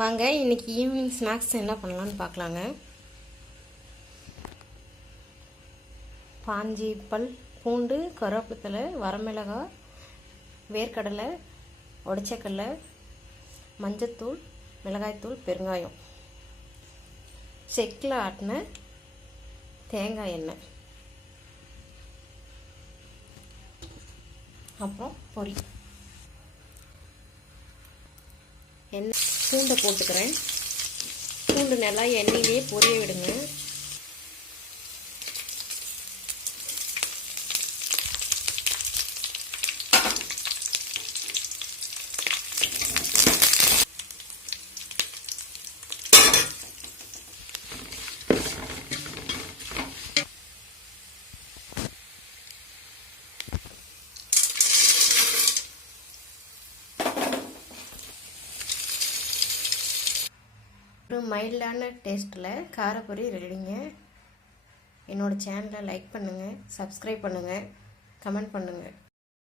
வாங்க இன்றைக்கி evening snacks என்ன பண்ணலான்னு பார்க்கலாங்க. பாஞ்சி பல் பூண்டு, கருவேப்பிலை, வரமிளகாய், வேர்க்கடலை, உடைச்சக்கடலை, மஞ்சத்தூள், மிளகாய்த்தூள், பெருங்காயம், செக்கில் ஆட்டின தேங்காய் எண்ணெய், அப்புறம் பொரி. எண்ணெய் பூண்டை போட்டுக்கிறேன். பூண்டு நல்லா எண்ணெயிலே பொரிய விடுங்க. ஒரு மைல்டான டேஸ்ட்டில் காரப்பொரி ரெடிங்க. என்னோடய சேனலை லைக் பண்ணுங்கள், சப்ஸ்கிரைப் பண்ணுங்கள், கமெண்ட் பண்ணுங்கள்.